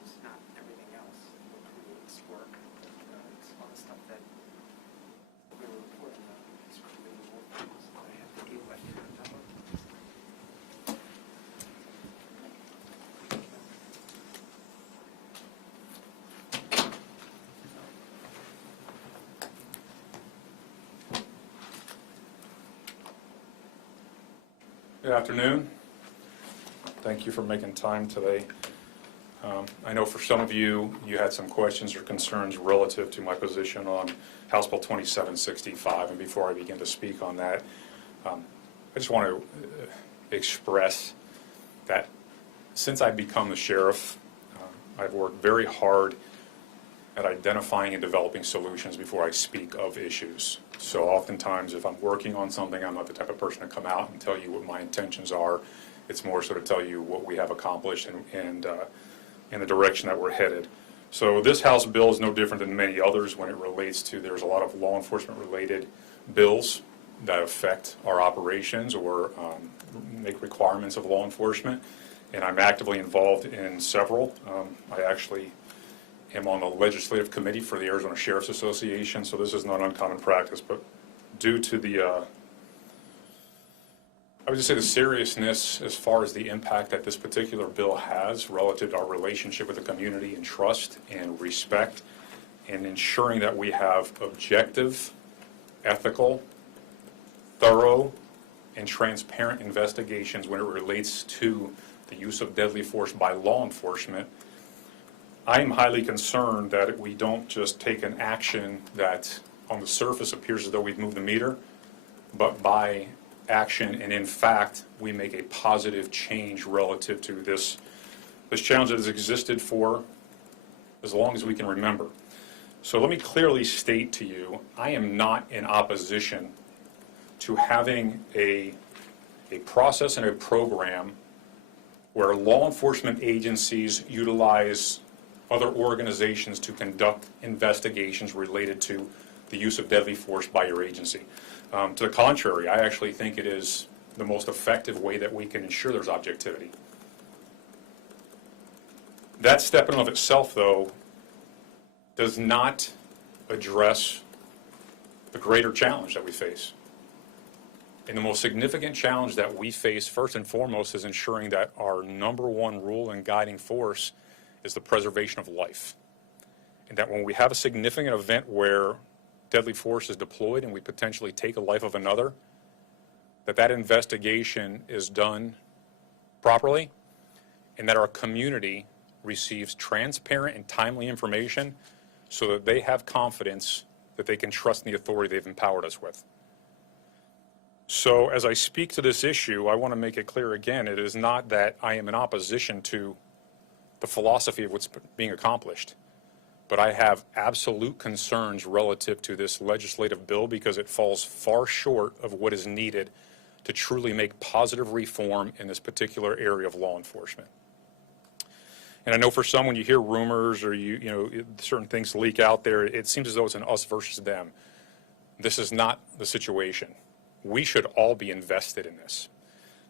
it's not everything else that creates work. It's a lot of stuff that we were reporting on is creating more things that I have to deal with. Good afternoon. Thank you for making time today. I know for some of you, you had some questions or concerns relative to my position on House Bill 2765, and before I begin to speak on that, I just want to express that since I've become the sheriff, I've worked very hard at identifying and developing solutions before I speak of issues. So oftentimes if I'm working on something, I'm not the type of person to come out and tell you what my intentions are. It's more so to tell you what we have accomplished and in the direction that we're headed. So this House bill is no different than many others when it relates to, there's a lot of law enforcement related bills that affect our operations or make requirements of law enforcement. And I'm actively involved in several. I actually am on the legislative committee for the Arizona Sheriff's Association, so this is not uncommon practice, but due to the, I would just say the seriousness as far as the impact that this particular bill has relative to our relationship with the community and trust and respect and ensuring that we have objective, ethical, thorough, and transparent investigations when it relates to the use of deadly force by law enforcement. I am highly concerned that we don't just take an action that on the surface appears as though we've moved the meter, but by action and in fact we make a positive change relative to this challenge that has existed for as long as we can remember. So let me clearly state to you, I am not in opposition to having a process and a program where law enforcement agencies utilize other organizations to conduct investigations related to the use of deadly force by your agency. To the contrary, I actually think it is the most effective way that we can ensure there's objectivity. That step in and of itself, though, does not address the greater challenge that we face. And the most significant challenge that we face, first and foremost, is ensuring that our number one rule and guiding force is the preservation of life. And that when we have a significant event where deadly force is deployed and we potentially take a life of another, that investigation is done properly and that our community receives transparent and timely information so that they have confidence that they can trust in the authority they've empowered us with. So as I speak to this issue, I want to make it clear again, it is not that I am in opposition to the philosophy of what's being accomplished. But I have absolute concerns relative to this legislative bill because it falls far short of what is needed to truly make positive reform in this particular area of law enforcement. And I know for some, when you hear rumors or you know certain things leak out there, it seems as though it's an us versus them. This is not the situation. We should all be invested in this.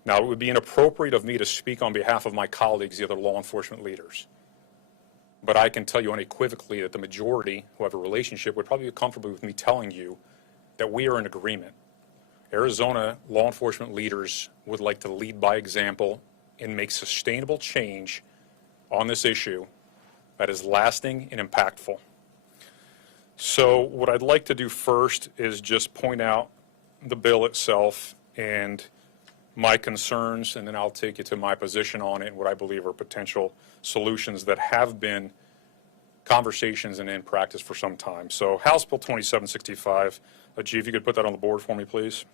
Now, it would be inappropriate of me to speak on behalf of my colleagues, the other law enforcement leaders. But I can tell you unequivocally that the majority who have a relationship would probably be comfortable with me telling you that we are in agreement. Arizona law enforcement leaders would like to lead by example and make sustainable change on this issue that is lasting and impactful. So what I'd like to do first is just point out the bill itself and my concerns, and then I'll take you to my position on it and what I believe are potential solutions that have been conversations and in practice for some time. So House Bill 2765, G, if you could put that on the board for me, please.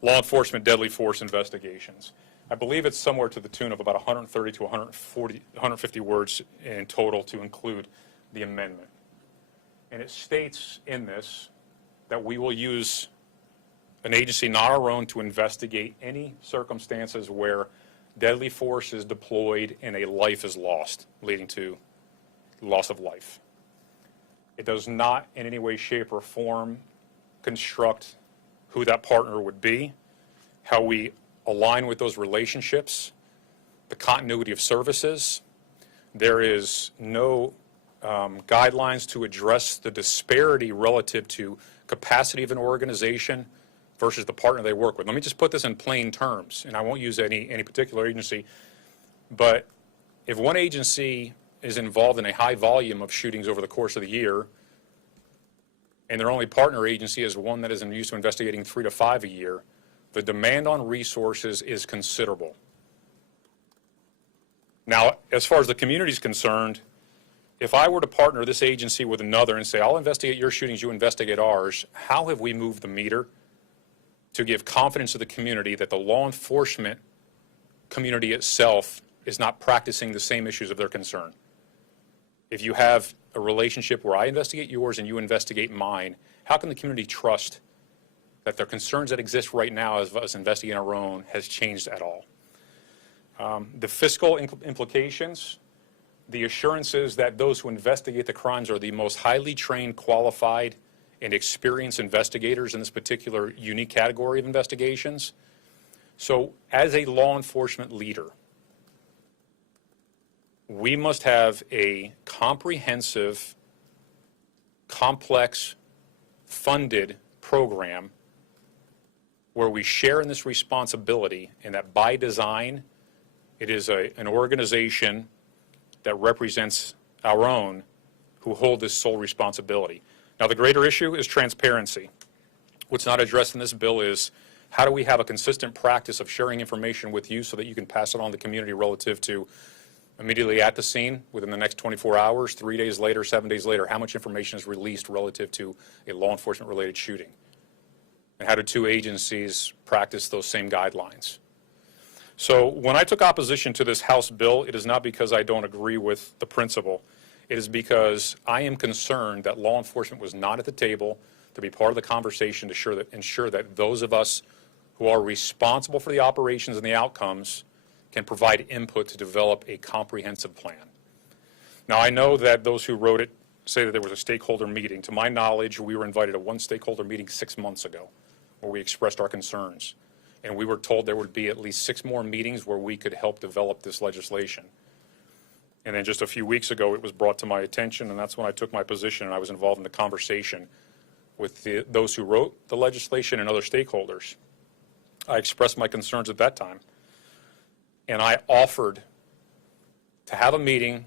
Law enforcement deadly force investigations. I believe it's somewhere to the tune of about 130 to 150 words in total to include the amendment. And it states in this that we will use an agency not our own to investigate any circumstances where deadly force is deployed and a life is lost, leading to loss of life. It does not in any way, shape, or form construct who that partner would be, how we align with those relationships, the continuity of services, There is no guidelines to address the disparity relative to capacity of an organization versus the partner they work with. Let me just put this in plain terms, and I won't use any particular agency, but if one agency is involved in a high volume of shootings over the course of the year, and their only partner agency is one that is used to investigating 3 to 5 a year, the demand on resources is considerable. Now, as far as the community is concerned, if I were to partner this agency with another and say, I'll investigate your shootings, you investigate ours, how have we moved the meter to give confidence to the community that the law enforcement community itself is not practicing the same issues of their concern? If you have a relationship where I investigate yours and you investigate mine, how can the community trust that their concerns that exist right now as us investigating our own has changed at all? The fiscal implications, the assurances that those who investigate the crimes are the most highly trained, qualified, and experienced investigators in this particular unique category of investigations. So as a law enforcement leader, we must have a comprehensive, complex, funded program where we share in this responsibility, and that by design, it is an organization that represents our own who hold this sole responsibility. Now, the greater issue is transparency. What's not addressed in this bill is how do we have a consistent practice of sharing information with you so that you can pass it on to the community relative to immediately at the scene, within the next 24 hours, 3 days later, 7 days later, how much information is released relative to a law enforcement related shooting? And how do two agencies practice those same guidelines? So when I took opposition to this House bill, it is not because I don't agree with the principle. It is because I am concerned that law enforcement was not at the table to be part of the conversation to ensure that those of us who are responsible for the operations and the outcomes can provide input to develop a comprehensive plan. Now, I know that those who wrote it say that there was a stakeholder meeting. To my knowledge, we were invited to one stakeholder meeting 6 months ago where we expressed our concerns. And we were told there would be at least 6 more meetings where we could help develop this legislation. And then just a few weeks ago, it was brought to my attention, and that's when I took my position, and I was involved in the conversation with those who wrote the legislation and other stakeholders. I expressed my concerns at that time, and I offered to have a meeting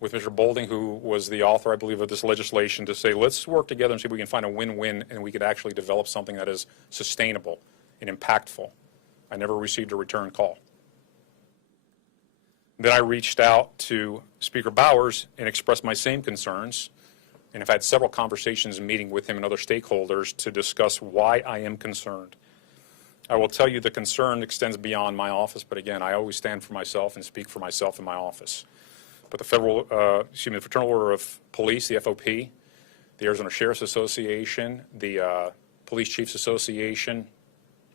with Mr. Bolding, who was the author, I believe, of this legislation, to say, let's work together and see if we can find a win-win and we could actually develop something that is sustainable and impactful. I never received a return call. Then I reached out to Speaker Bowers and expressed my same concerns, and have had several conversations and meeting with him and other stakeholders to discuss why I am concerned. I will tell you the concern extends beyond my office, but again, I always stand for myself and speak for myself in my office. But the Fraternal Order of Police, the FOP, the Arizona Sheriff's Association, the Police Chiefs Association,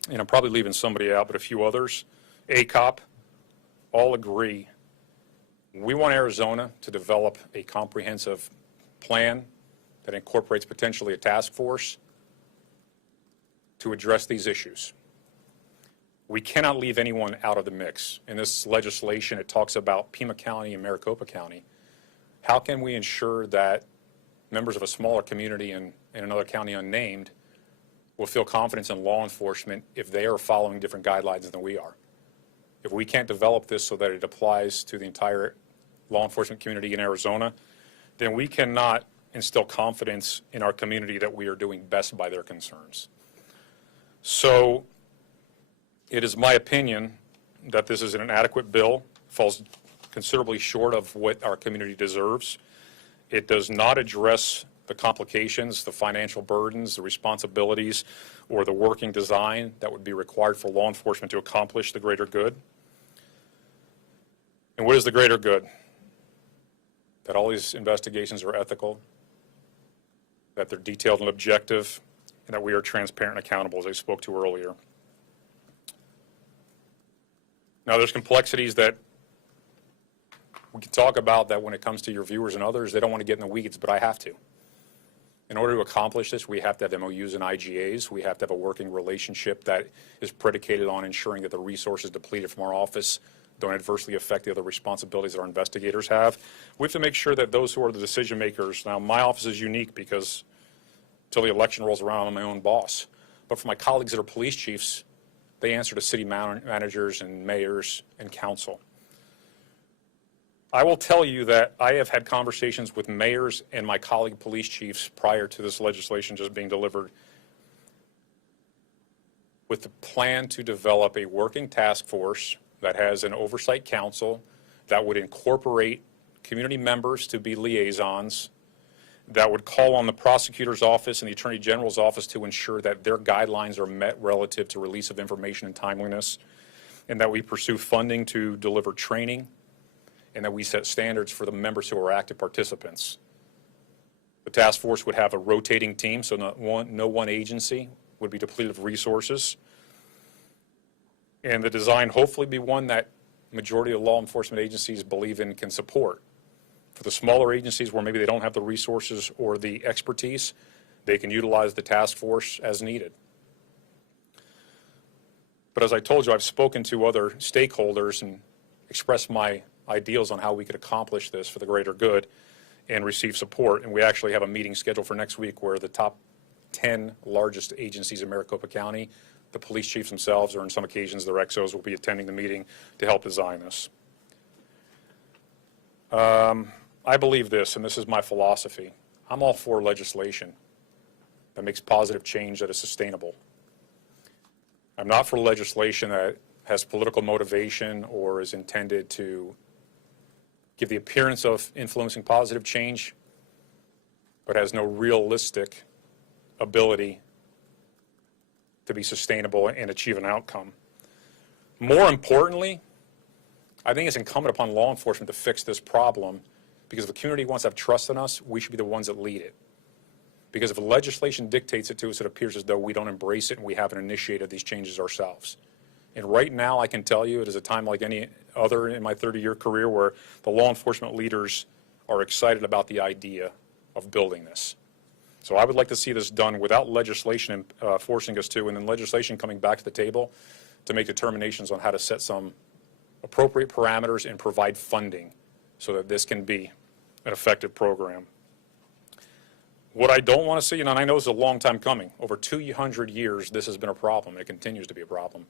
and I'm probably leaving somebody out, but a few others, ACOP, all agree we want Arizona to develop a comprehensive plan that incorporates potentially a task force to address these issues. We cannot leave anyone out of the mix. In this legislation, it talks about Pima County and Maricopa County. How can we ensure that members of a smaller community in another county unnamed will feel confidence in law enforcement if they are following different guidelines than we are? If we can't develop this so that it applies to the entire law enforcement community in Arizona, then we cannot instill confidence in our community that we are doing best by their concerns. So it is my opinion that this is an inadequate bill, falls considerably short of what our community deserves. It does not address the complications, the financial burdens, the responsibilities, or the working design that would be required for law enforcement to accomplish the greater good. And what is the greater good? That all these investigations are ethical, that they're detailed and objective, and that we are transparent and accountable, as I spoke to earlier. Now, there's complexities that we can talk about that when it comes to your viewers and others, they don't want to get in the weeds, but I have to. In order to accomplish this, we have to have MOUs and IGAs. We have to have a working relationship that is predicated on ensuring that the resources depleted from our office don't adversely affect the other responsibilities that our investigators have. We have to make sure that those who are the decision makers, now my office is unique because until the election rolls around, I'm my own boss. But for my colleagues that are police chiefs, they answer to city managers and mayors and council. I will tell you that I have had conversations with mayors and my colleague police chiefs prior to this legislation just being delivered with the plan to develop a working task force that has an oversight council that would incorporate community members to be liaisons, that would call on the prosecutor's office and the attorney general's office to ensure that their guidelines are met relative to release of information and timeliness, and that we pursue funding to deliver training, and that we set standards for the members who are active participants. The task force would have a rotating team, so no one agency would be depleted of resources. And the design hopefully be one that majority of law enforcement agencies believe in and can support. For the smaller agencies where maybe they don't have the resources or the expertise, they can utilize the task force as needed. But as I told you, I've spoken to other stakeholders and expressed my ideals on how we could accomplish this for the greater good and receive support. And we actually have a meeting scheduled for next week where the top 10 largest agencies in Maricopa County, the police chiefs themselves, or on some occasions their XOs, will be attending the meeting to help design this. I believe this, and this is my philosophy. I'm all for legislation that makes positive change that is sustainable. I'm not for legislation that has political motivation or is intended to give the appearance of influencing positive change, but has no realistic ability to be sustainable and achieve an outcome. More importantly, I think it's incumbent upon law enforcement to fix this problem, because if the community wants to have trust in us, we should be the ones that lead it. Because if the legislation dictates it to us, it appears as though we don't embrace it and we haven't initiated these changes ourselves. And right now, I can tell you, it is a time like any other in my 30-year career where the law enforcement leaders are excited about the idea of building this. So I would like to see this done without legislation forcing us to, and then legislation coming back to the table to make determinations on how to set some appropriate parameters and provide funding so that this can be an effective program. What I don't want to see, and I know this is a long time coming, over 200 years this has been a problem, and it continues to be a problem.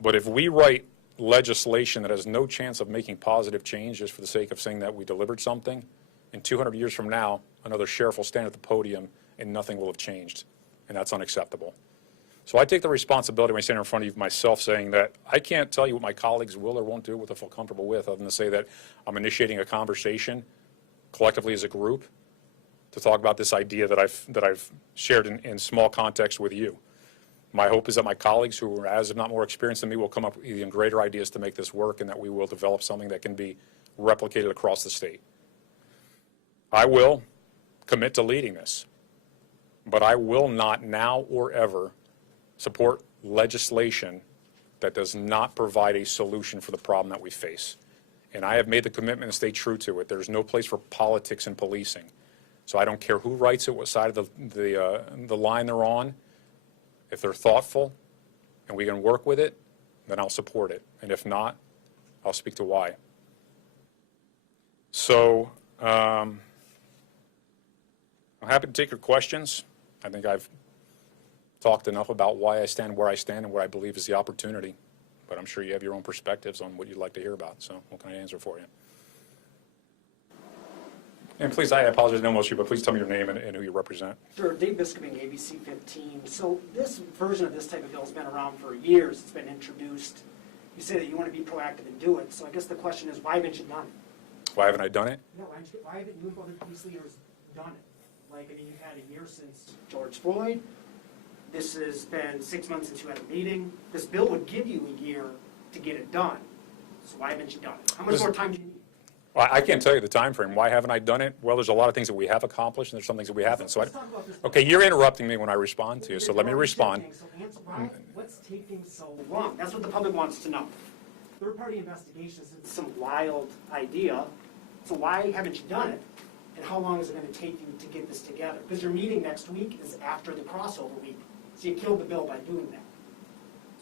But if we write legislation that has no chance of making positive change just for the sake of saying that we delivered something, in 200 years from now, another sheriff will stand at the podium and nothing will have changed, and that's unacceptable. So I take the responsibility when I stand in front of you myself saying that I can't tell you what my colleagues will or won't do, what they feel comfortable with, other than to say that I'm initiating a conversation collectively as a group to talk about this idea that I've shared in small context with you. My hope is that my colleagues who are as if not more experienced than me will come up with even greater ideas to make this work, and that we will develop something that can be replicated across the state. I will commit to leading this, but I will not now or ever support legislation that does not provide a solution for the problem that we face. And I have made the commitment to stay true to it. There's no place for politics in policing. So I don't care who writes it, what side of the line they're on. If they're thoughtful and we can work with it, then I'll support it. And if not, I'll speak to why. So I'm happy to take your questions. I think I've talked enough about why I stand where I stand and what I believe is the opportunity. But I'm sure you have your own perspectives on what you'd like to hear about. So what can I answer for you? And please, I apologize, I know most of you, but please tell me your name and who you represent. Sure, Dave Biskobing, ABC 15. So this version of this type of bill has been around for years. It's been introduced. You say that you want to be proactive and do it. So I guess the question is, why haven't you done it? Why haven't I done it? No, why haven't you and other police leaders done it? Like, I mean, you've had a year since George Floyd. This has been 6 months since you had a meeting. This bill would give you a year to get it done. So why haven't you done it? How much more time do you need? Well, I can't tell you the time frame. Why haven't I done it? Well, there's a lot of things that we have accomplished, and there's some things that we haven't. So, okay, you're interrupting me when I respond to you, so let me respond. So answer what's taking so long? That's what the public wants to know. Third-party investigations is some wild idea. So why haven't you done it? And how long is it going to take you to get this together? Because your meeting next week is after the crossover week. So you killed the bill by doing that.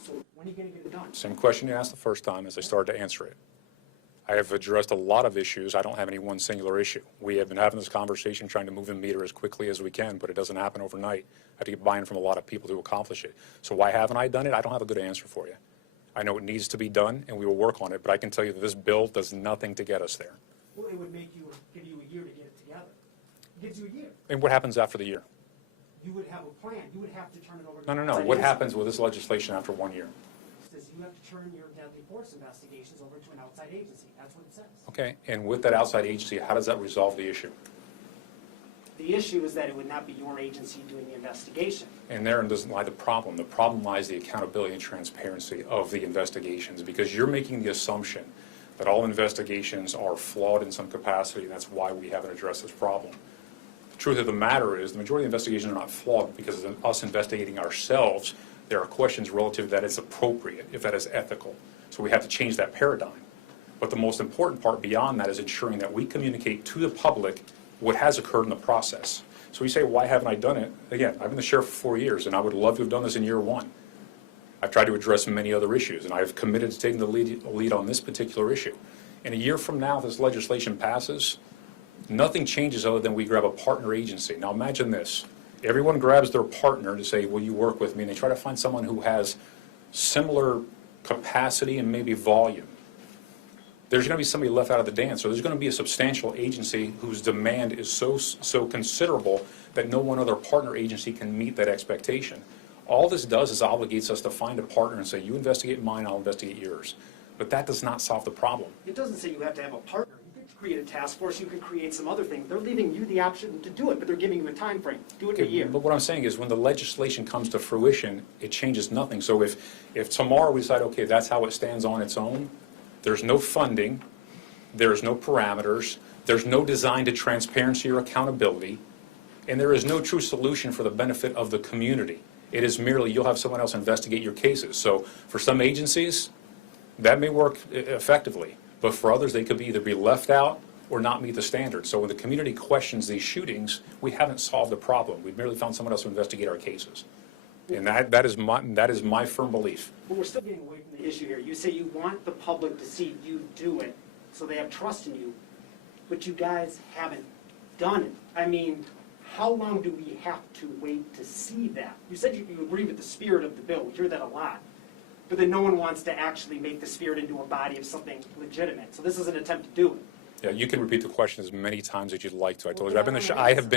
So When are you gonna get it done? Same question you asked the first time as I started to answer it. I have addressed a lot of issues. I don't have any one singular issue. We have been having this conversation trying to move the meter as quickly as we can, but it doesn't happen overnight. I have to get buy-in from a lot of people to accomplish it. So why haven't I done it? I don't have a good answer for you. I know it needs to be done, and we will work on it, but I can tell you that this bill does nothing to get us there. Well, it would give you a year to get it together. It gives you a year. And what happens after the year? You would have a plan. You would have to turn it over to. No, no, no. What happens with this legislation after 1 year? It says you have to turn your deadly force investigations over to an outside agency. That's what it says. Okay, and with that outside agency, how does that resolve the issue? The issue is that it would not be your agency doing the investigation. And therein doesn't lie the problem. The problem lies the accountability and transparency of the investigations, because you're making the assumption that all investigations are flawed in some capacity, and that's why we haven't addressed this problem. The truth of the matter is the majority of the investigations are not flawed because of us investigating ourselves. There are questions relative to that is appropriate, if that is ethical. So we have to change that paradigm. But the most important part beyond that is ensuring that we communicate to the public what has occurred in the process. So you say, why haven't I done it? Again, I've been the sheriff for 4 years, and I would love to have done this in year one. I've tried to address many other issues, and I've committed to taking the lead on this particular issue. And a year from now, if this legislation passes, nothing changes other than we grab a partner agency. Now imagine this. Everyone grabs their partner to say, will you work with me? And they try to find someone who has similar capacity and maybe volume. There's going to be somebody left out of the dance. So there's going to be a substantial agency whose demand is so considerable that no one other partner agency can meet that expectation. All this does is obligates us to find a partner and say, you investigate mine, I'll investigate yours. But that does not solve the problem. It doesn't say you have to have a partner. You could create a task force, you could create some other thing. They're leaving you the option to do it, but they're giving you a time frame. Do it in a year. But what I'm saying is when the legislation comes to fruition, it changes nothing. So if tomorrow we decide, okay, that's how it stands on its own, there's no funding, there's no parameters, there's no design to transparency or accountability, and there is no true solution for the benefit of the community. It is merely you'll have someone else investigate your cases. So for some agencies, that may work effectively, but for others, they could either be left out or not meet the standards. So when the community questions these shootings, we haven't solved the problem. We've merely found someone else to investigate our cases. And that is my firm belief. But we're still getting away from the issue here. You say you want the public to see you do it, so they have trust in you, but you guys haven't done it. I mean, how long do we have to wait to see that? You said you agree with the spirit of the bill. We hear that a lot. But then no one wants to actually make the spirit into a body of something legitimate. So this is an attempt to do it. Yeah, you can repeat the question as many times as you'd like to. I told you, I have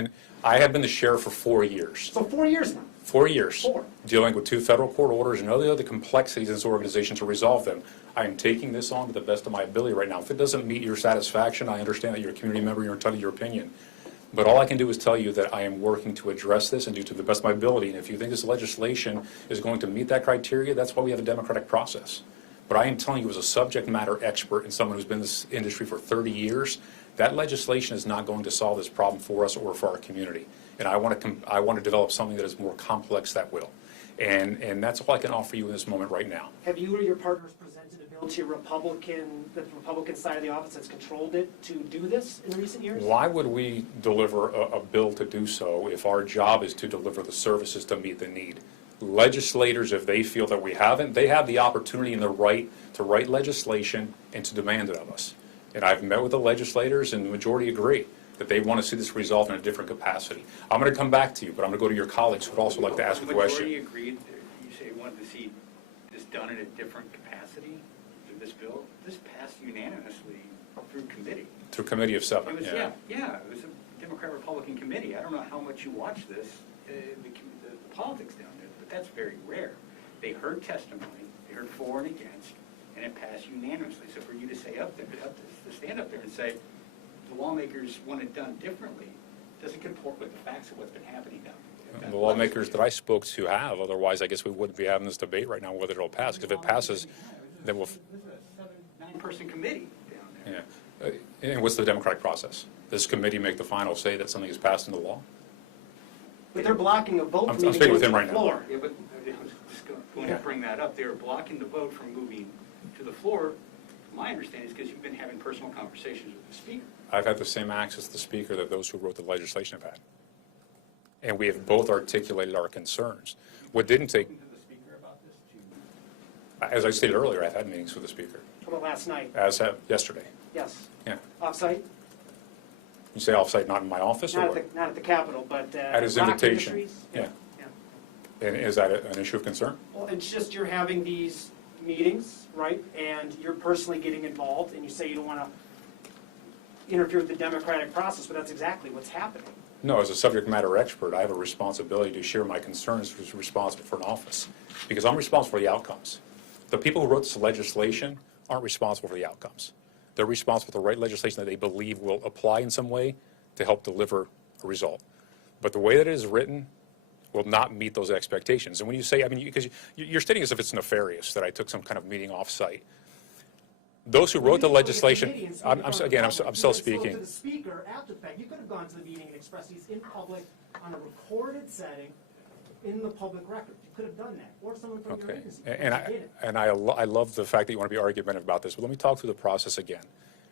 been the sheriff for 4 years. So 4 years now. 4 years. 4. Dealing with 2 federal court orders and other complexities in this organization to resolve them. I am taking this on to the best of my ability right now. If it doesn't meet your satisfaction, I understand that you're a community member, you're entitled to your opinion. But all I can do is tell you that I am working to address this and do to the best of my ability. And if you think this legislation is going to meet that criteria, that's why we have a democratic process. But I am telling you as a subject matter expert and someone who's been in this industry for 30 years, that legislation is not going to solve this problem for us or for our community. And I want to develop something that is more complex that will. And that's all I can offer you in this moment right now. Have you or your partners presented a bill to the Republican side of the office that's controlled it to do this in recent years? Why would we deliver a bill to do so if our job is to deliver the services to meet the need? Legislators, if they feel that we haven't, they have the opportunity and the right to write legislation and to demand it of us. And I've met with the legislators, and the majority agree that they want to see this resolved in a different capacity. I'm going to come back to you, but I'm going to go to your colleagues who would also like to ask a question. The majority agreed, you say you wanted to see this done in a different capacity through this bill. This passed unanimously through committee. Through committee of 7, It was, yeah, it was a Democrat-Republican committee. I don't know how much you watch this, the politics down there, but that's very rare. They heard testimony, they heard for and against, and it passed unanimously. So for you to say to stand up there and say, the lawmakers want it done differently, doesn't comport with the facts of what's been happening down there. The lawmakers that I spoke to have, otherwise I guess we wouldn't be having this debate right now whether it'll pass. Because if it passes, then we'll... This is a 9-person committee down there. Yeah. And what's the democratic process? Does this committee make the final say that something is passed into law? But they're blocking a vote I'm from speaking with moving him to right the now. floor. Yeah, but I was just going to bring that up. They were blocking the vote from moving to the floor. My understanding is because you've been having personal conversations with the speaker. I've had the same access to the speaker that those who wrote the legislation have had. And we have both articulated our concerns. What didn't take... To the speaker about this too. As I stated earlier, I've had meetings with the speaker, How about last night? as have yesterday. Yes. Yeah. Offsite? You say off-site, not in my office, or Not what? at the, not at the Capitol, but At his Rock invitation. Industries? Yeah. Yeah. And is that an issue of concern? Well, it's just you're having these meetings, right, and you're personally getting involved, and you say you don't want to interfere with the democratic process, but that's exactly what's happening. No, as a subject matter expert, I have a responsibility to share my concerns who's responsible for an office, because I'm responsible for the outcomes. The people who wrote this legislation aren't responsible for the outcomes. They're responsible for the right legislation that they believe will apply in some way to help deliver a result. But the way that it is written will not meet those expectations. And when you say, I mean, because you're stating as if it's nefarious that I took some kind of meeting off-site. Those who wrote the legislation, I'm still speaking. To the speaker after the fact, you could have gone to the meeting and expressed these in public on a recorded setting in the public record. You could have done that, or someone from your Okay, agency. and I love the fact that you want to be argumentative about this, but let me talk through the process again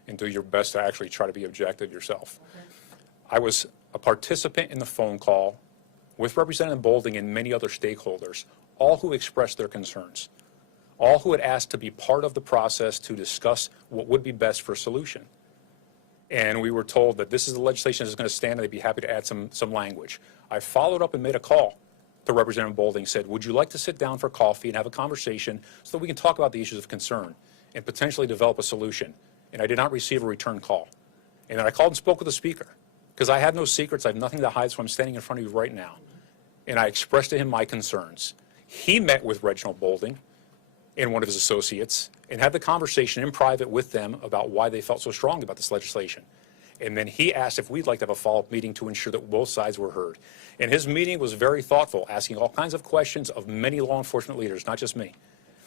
and do your best to actually try to be objective yourself. Okay. I was a participant in the phone call with Representative Boulding and many other stakeholders, all who expressed their concerns, all who had asked to be part of the process to discuss what would be best for a solution. And we were told that this is the legislation that's going to stand, and they'd be happy to add some language. I followed up and made a call to Representative Boulding, said, would you like to sit down for coffee and have a conversation so that we can talk about the issues of concern and potentially develop a solution? And I did not receive a return call. And then I called and spoke with the speaker, because I have no secrets, I have nothing to hide, so I'm standing in front of you right now. And I expressed to him my concerns. He met with Reginald Boulding and one of his associates and had the conversation in private with them about why they felt so strongly about this legislation. And then he asked if we'd like to have a follow-up meeting to ensure that both sides were heard. And his meeting was very thoughtful, asking all kinds of questions of many law enforcement leaders, not just me.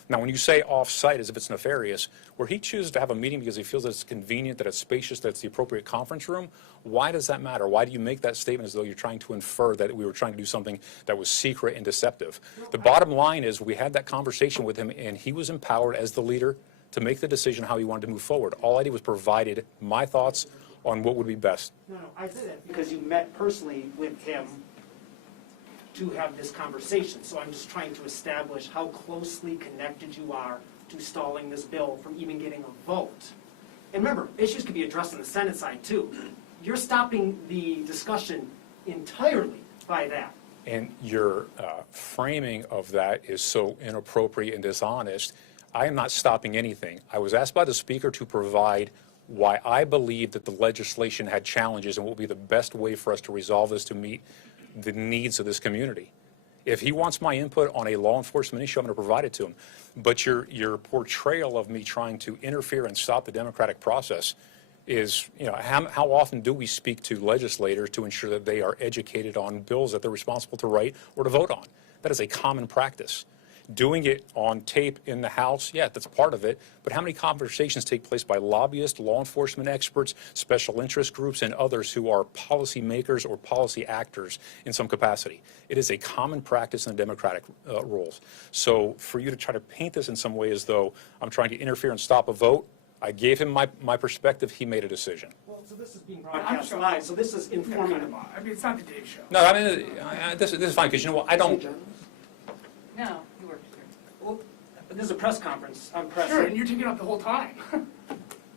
Now, when you say off-site as if it's nefarious, where he chooses to have a meeting because he feels that it's convenient, that it's spacious, that it's the appropriate conference room, why does that matter? Why do you make that statement as though you're trying to infer that we were trying to do something that was secret and deceptive? The bottom line is we had that conversation with him, and he was empowered as the leader to make the decision how he wanted to move forward. All I did was provided my thoughts on what would be best. No, I said that because you met personally with him to have this conversation. So I'm just trying to establish how closely connected you are to stalling this bill from even getting a vote. And remember, issues can be addressed on the Senate side too. You're stopping the discussion entirely by that. And your framing of that is so inappropriate and dishonest. I am not stopping anything. I was asked by the speaker to provide why I believe that the legislation had challenges and what would be the best way for us to resolve this to meet the needs of this community. If he wants my input on a law enforcement issue, I'm going to provide it to him. But your portrayal of me trying to interfere and stop the democratic process is, you know, how often do we speak to legislators to ensure that they are educated on bills that they're responsible to write or to vote on? That is a common practice. Doing it on tape in the House, yeah, that's part of it, but how many conversations take place by lobbyists, law enforcement experts, special interest groups, and others who are policy makers or policy actors in some capacity? It is a common practice in the democratic rules. So for you to try to paint this in some way as though I'm trying to interfere and stop a vote, I gave him my perspective, he made a decision. Well, so this is being broadcast live, so this is informing them. I mean, it's not the Dave Show. No, I mean, this is fine, because you know what, I don't, No, you worked here. Well, this is a press conference. I'm pressing. Sure, and you're taking up the whole time.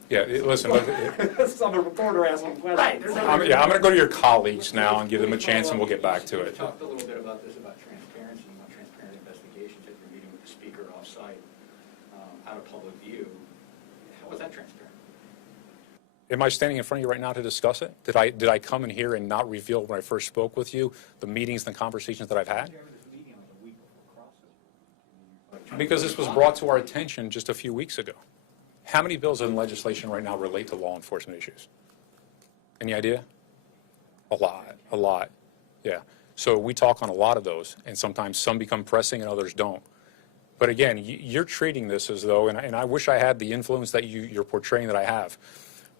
yeah, listen, I'm a reporter asking questions. Right, there's I'm going to go to your colleagues now and give them a chance, and we'll get back to it. We talked a little bit about this, about transparency, about transparent investigations, if you're meeting with the speaker off-site, out of public view. How was that transparent? Am I standing in front of you right now to discuss it? Did I come in here and not reveal when I first spoke with you the meetings and the conversations that I've had? Because this was brought to our attention just a few weeks ago. How many bills in legislation right now relate to law enforcement issues? Any idea? A lot. Yeah. So we talk on a lot of those, and sometimes some become pressing and others don't. But again, you're treating this as though, and I wish I had the influence that you're portraying that I have,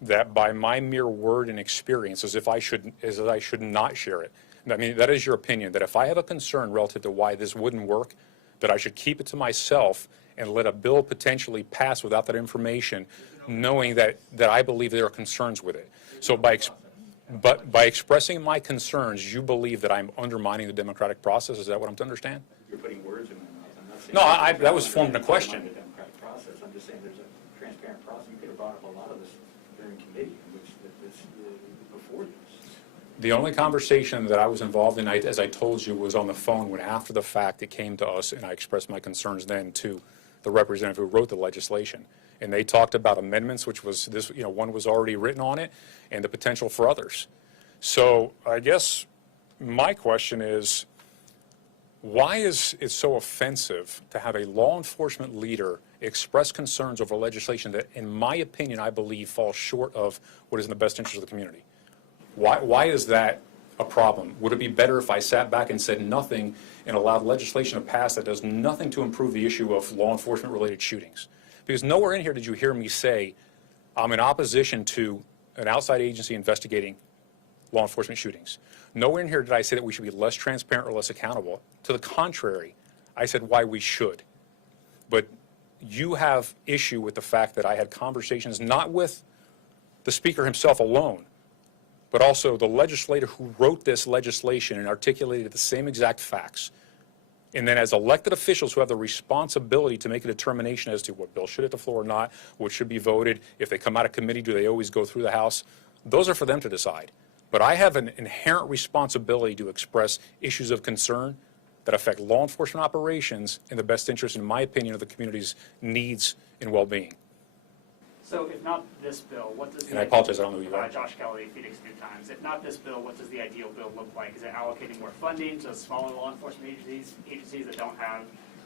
that by my mere word and experience, as I should not share it. I mean, that is your opinion, that if I have a concern relative to why this wouldn't work, that I should keep it to myself and let a bill potentially pass without that information, knowing that I believe there are concerns with it. So by expressing my concerns, you believe that I'm undermining the democratic process? Is that what I'm to understand? You're putting words in my mouth. I'm not saying No, that was it's formed in a not question. a democratic process. I'm just saying there's a transparent process. You could have brought up a lot of this during committee, which before this. The only conversation that I was involved in, as I told you, was on the phone when after the fact it came to us, and I expressed my concerns then to the representative who wrote the legislation. And they talked about amendments, which was this, one was already written on it, and the potential for others. So I guess my question is, why is it so offensive to have a law enforcement leader express concerns over legislation that, in my opinion, I believe falls short of what is in the best interest of the community? Why is that a problem? Would it be better if I sat back and said nothing and allowed legislation to pass that does nothing to improve the issue of law enforcement-related shootings? Because nowhere in here did you hear me say I'm in opposition to an outside agency investigating law enforcement shootings. Nowhere in here did I say that we should be less transparent or less accountable. To the contrary, I said why we should. But you have issue with the fact that I had conversations not with the speaker himself alone, but also the legislator who wrote this legislation and articulated the same exact facts. And then as elected officials who have the responsibility to make a determination as to what bill should hit the floor or not, what should be voted, if they come out of committee, do they always go through the House? Those are for them to decide. But I have an inherent responsibility to express issues of concern that affect law enforcement operations in the best interest, in my opinion, of the community's needs and well-being. So if not this bill, what does the... And I apologize, I don't know who you are. Josh Kelly, Phoenix New Times. If not this bill, what does the ideal bill look like? Is it allocating more funding to smaller law enforcement agencies that don't have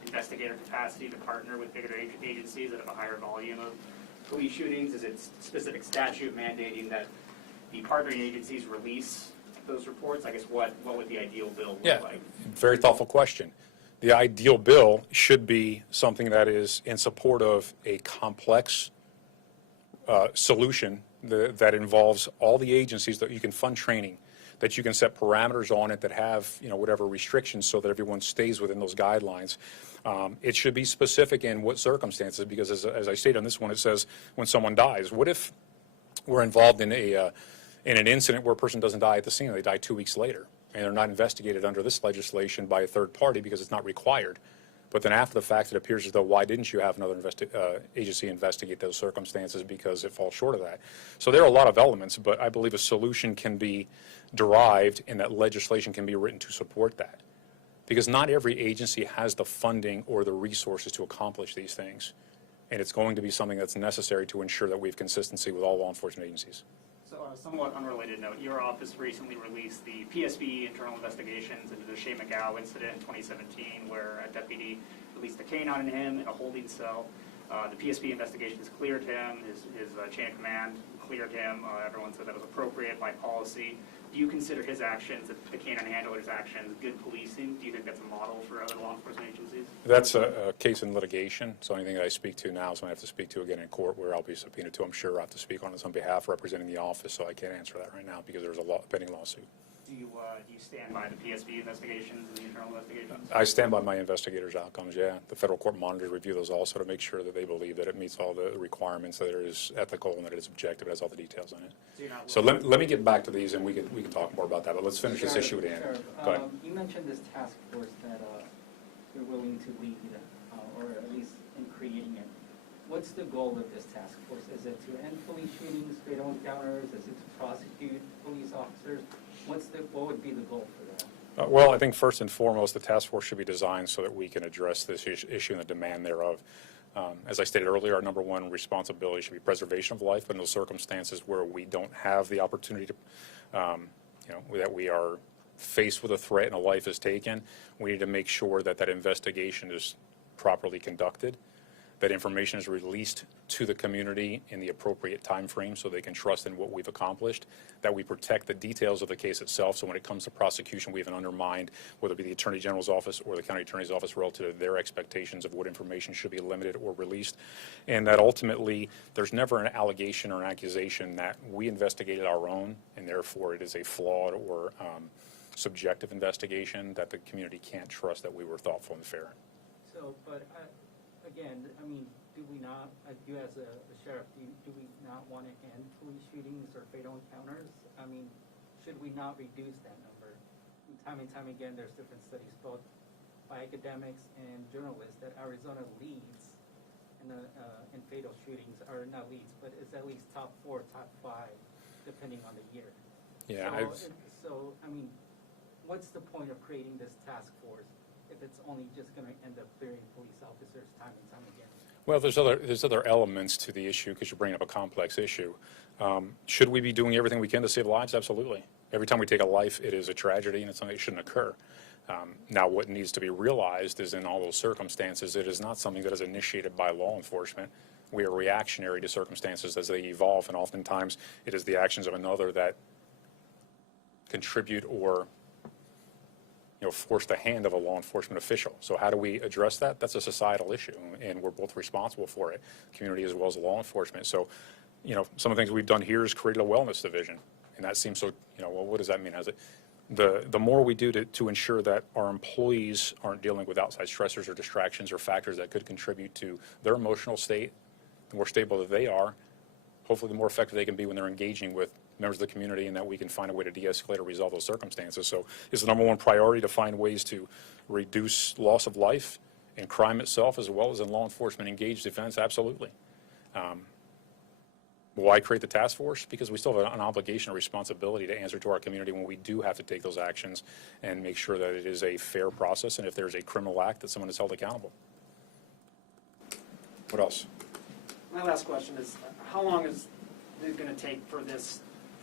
investigator capacity to partner with bigger agencies that have a higher volume of police shootings? Is it specific statute mandating that the partnering agencies release those reports? I guess what would the ideal bill look like? Very thoughtful question. The ideal bill should be something that is in support of a complex solution that involves all the agencies, that you can fund training, that you can set parameters on it that have, whatever restrictions so that everyone stays within those guidelines. It should be specific in what circumstances, because as I stated on this one, it says when someone dies. What if we're involved in an incident where a person doesn't die at the scene, they die 2 weeks later, and they're not investigated under this legislation by a third party because it's not required? But then after the fact, it appears as though, why didn't you have another agency investigate those circumstances, because it falls short of that? So there are a lot of elements, but I believe a solution can be derived and that legislation can be written to support that. Because not every agency has the funding or the resources to accomplish these things. And it's going to be something that's necessary to ensure that we have consistency with all law enforcement agencies. So on a somewhat unrelated note, your office recently released the PSB internal investigations into the Shea McGow incident in 2017, where a deputy released a canine on him in a holding cell. The PSB investigations cleared him, his chain of command cleared him. Everyone said that was appropriate by policy. Do you consider his actions, the canine handler's actions, good policing? Do you think that's a model for other law enforcement agencies? That's a case in litigation, so anything that I speak to now is going to have to speak to again in court, where I'll be subpoenaed to. I'm sure I'll have to speak on its own behalf representing the office, so I can't answer that right now because there's a pending lawsuit. Do you stand by the PSB investigations and the internal investigations? I stand by my investigators' outcomes, yeah. The federal court monitors review those also to make sure that they believe that it meets all the requirements, that it is ethical and that it is objective, it has all the details on it. So let me get back to these and we can talk more about that, but let's finish this issue at hand. Go ahead. You mentioned this task force that you're willing to lead, or at least in creating it. What's the goal of this task force? Is it to end police shootings, fatal encounters? Is it to prosecute police officers? What would be the goal for that? Well, I think first and foremost, the task force should be designed so that we can address this issue and the demand thereof. As I stated earlier, our number one responsibility should be preservation of life, but in those circumstances where we don't have the opportunity to, that we are faced with a threat and a life is taken, we need to make sure that that investigation is properly conducted, that information is released to the community in the appropriate time frame so they can trust in what we've accomplished, that we protect the details of the case itself, so when it comes to prosecution we haven't undermined, whether it be the Attorney General's office or the County Attorney's office, relative to their expectations of what information should be limited or released, and that ultimately there's never an allegation or an accusation that we investigated our own and therefore it is a flawed or subjective investigation, that the community can't trust that we were thoughtful and fair. So, but again, I mean, do we not, you as a sheriff, do we not want to end police shootings or fatal encounters? I mean, should we not reduce that number? Time and time again, there's different studies, both by academics and journalists that Arizona leads in fatal shootings, or not leads, but is at least top 4, top 5, depending on the year. Yeah, So, I mean, what's the point of creating this task force if it's only just going to end up burying police officers time and time again? well, there's other elements to the issue because you're bringing up a complex issue. Should we be doing everything we can to save lives? Absolutely. Every time we take a life, it is a tragedy, and it's something that shouldn't occur. Now, what needs to be realized is in all those circumstances, it is not something that is initiated by law enforcement. We are reactionary to circumstances as they evolve, and oftentimes it is the actions of another that contribute or force the hand of a law enforcement official. So how do we address that? That's a societal issue, and we're both responsible for it, community as well as law enforcement. So, some of the things we've done here is created a wellness division, and that seems so, well, what does that mean? The more we do to ensure that our employees aren't dealing with outside stressors or distractions or factors that could contribute to their emotional state, the more stable that they are, hopefully the more effective they can be when they're engaging with members of the community, and that we can find a way to de-escalate or resolve those circumstances. So it's the number one priority to find ways to reduce loss of life in crime itself as well as in law enforcement engaged events, absolutely. Why create the task force? Because we still have an obligation or responsibility to answer to our community when we do have to take those actions and make sure that it is a fair process, and if there's a criminal act, that someone is held accountable. What else? My last question is, how long is it going to take for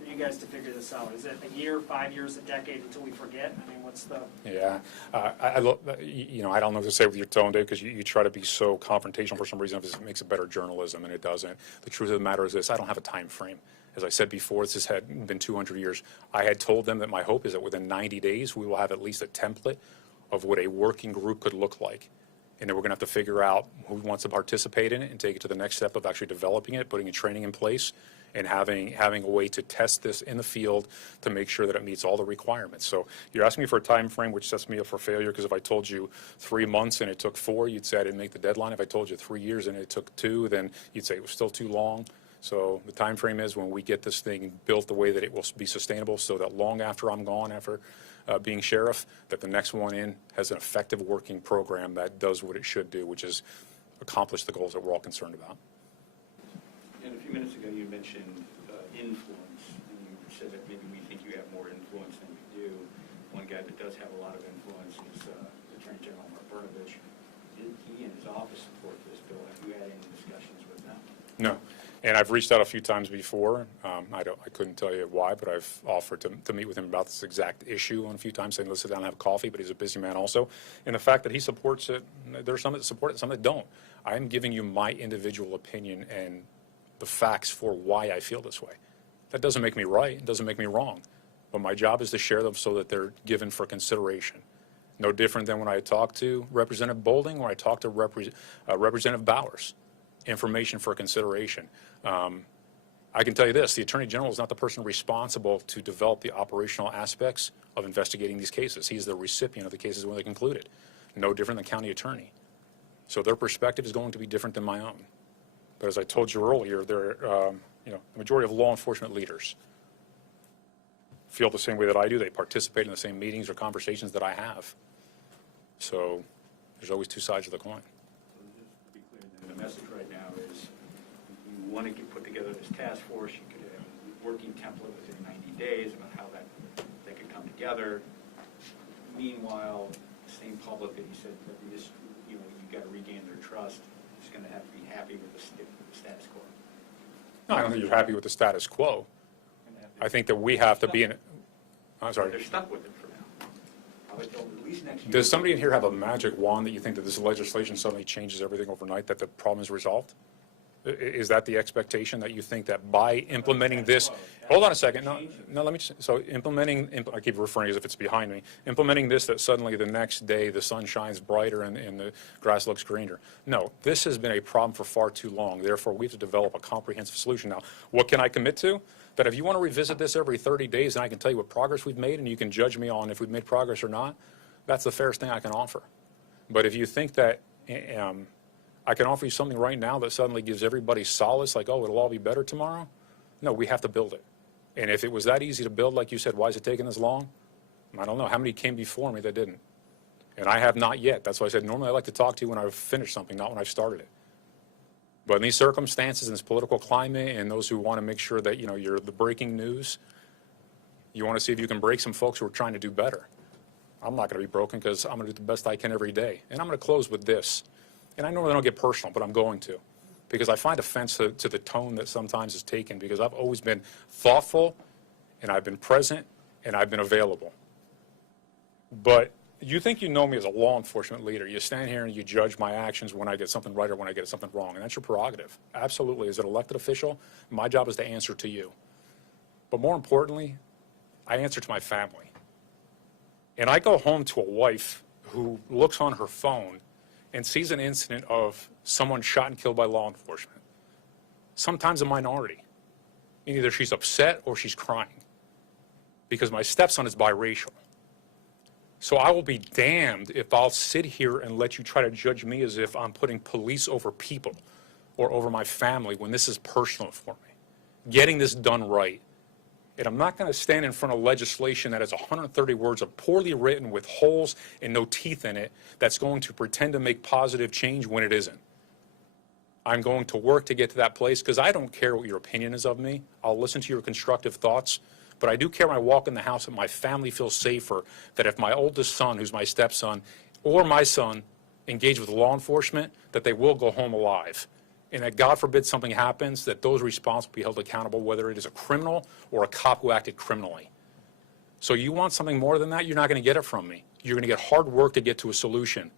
you guys to figure this out? Is it a year, 5 years, a decade until we forget? I mean, what's the... Yeah, I don't know what to say with your tone, Dave, because you try to be so confrontational for some reason. It makes it better journalism, and it doesn't. The truth of the matter is this: I don't have a time frame. As I said before, this had been 200 years. I had told them that my hope is that within 90 days we will have at least a template of what a working group could look like. And then we're going to have to figure out who wants to participate in it and take it to the next step of actually developing it, putting a training in place, and having a way to test this in the field to make sure that it meets all the requirements. So you're asking me for a time frame, which sets me up for failure, because if I told you 3 months and it took 4, you'd say I didn't make the deadline. If I told you 3 years and it took 2, then you'd say it was still too long. So the time frame is when we get this thing built the way that it will be sustainable, so that long after I'm gone, after being sheriff, that the next one in has an effective working program that does what it should do, which is accomplish the goals that we're all concerned about. And a few minutes ago, you mentioned influence, and you said that maybe we think you have more influence than you do. One guy that does have a lot of influence is Attorney General Markovich. Did he and his office support this bill? Have you had any discussions with them? No. And I've reached out a few times before. I couldn't tell you why, but I've offered to meet with him about this exact issue on a few times, saying let's sit down and have coffee, but he's a busy man also. And the fact that he supports it, there's some that support it, some that don't. I'm giving you my individual opinion and the facts for why I feel this way. That doesn't make me right, it doesn't make me wrong. But my job is to share them so that they're given for consideration. No different than when I talk to Representative Bolding or I talk to Representative Bowers. Information for consideration. I can tell you this: the Attorney General is not the person responsible to develop the operational aspects of investigating these cases. He's the recipient of the cases when they're concluded. No different than county attorney. So their perspective is going to be different than my own. But as I told you earlier, the majority of law enforcement leaders feel the same way that I do. They participate in the same meetings or conversations that I have. So there's always two sides of the coin. So just to be clear, then, the message right now is you want to put together this task force. You could have a working template within 90 days about how that could come together. Meanwhile, the same public that you said that you've got to regain their trust is going to have to be happy with the status quo. No, I don't think you're happy with the status quo. I think that we have to be in it. I'm sorry. They're stuck with it for now. At least next year. Does somebody in here have a magic wand that you think that this legislation suddenly changes everything overnight, that the problem is resolved? Is that the expectation, that you think that by implementing this, hold on a second, no, let me just, so I keep referring as if it's behind me, implementing this, that suddenly the next day the sun shines brighter and the grass looks greener. No, this has been a problem for far too long. Therefore, we have to develop a comprehensive solution. Now, what can I commit to? That if you want to revisit this every 30 days and I can tell you what progress we've made and you can judge me on if we've made progress or not, that's the fairest thing I can offer. But if you think that I can offer you something right now that suddenly gives everybody solace, like, oh, it'll all be better tomorrow, no, we have to build it. And if it was that easy to build, like you said, why is it taking this long? I don't know. How many came before me that didn't? And I have not yet. That's why I said normally I like to talk to you when I've finished something, not when I've started it. But in these circumstances, in this political climate, and those who want to make sure that, you're the breaking news, you want to see if you can break some folks who are trying to do better. I'm not going to be broken because I'm going to do the best I can every day. And I'm going to close with this. And I normally don't get personal, but I'm going to. Because I find offense to the tone that sometimes is taken, because I've always been thoughtful, and I've been present, and I've been available. But you think you know me as a law enforcement leader. You stand here and you judge my actions when I get something right or when I get something wrong, and that's your prerogative. Absolutely. As an elected official, my job is to answer to you. But more importantly, I answer to my family. And I go home to a wife who looks on her phone and sees an incident of someone shot and killed by law enforcement, sometimes a minority. And either she's upset or she's crying because my stepson is biracial. So I will be damned if I'll sit here and let you try to judge me as if I'm putting police over people or over my family when this is personal for me. Getting this done right. And I'm not going to stand in front of legislation that has 130 words of poorly written with holes and no teeth in it that's going to pretend to make positive change when it isn't. I'm going to work to get to that place because I don't care what your opinion is of me. I'll listen to your constructive thoughts. But I do care when I walk in the house that my family feels safer, that if my oldest son, who's my stepson, or my son engage with law enforcement, that they will go home alive. And that God forbid something happens, that those responsible be held accountable, whether it is a criminal or a cop who acted criminally. So you want something more than that, you're not going to get it from me. You're going to get hard work to get to a solution.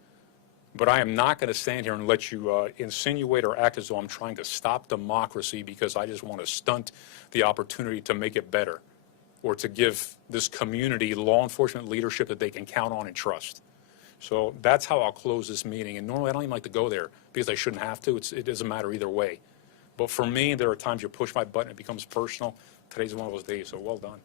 But I am not going to stand here and let you insinuate or act as though I'm trying to stop democracy because I just want to stunt the opportunity to make it better, or to give this community law enforcement leadership that they can count on and trust. So that's how I'll close this meeting. And normally I don't even like to go there because I shouldn't have to. It doesn't matter either way. But for me, there are times you push my button, it becomes personal. Today's one of those days, so well done.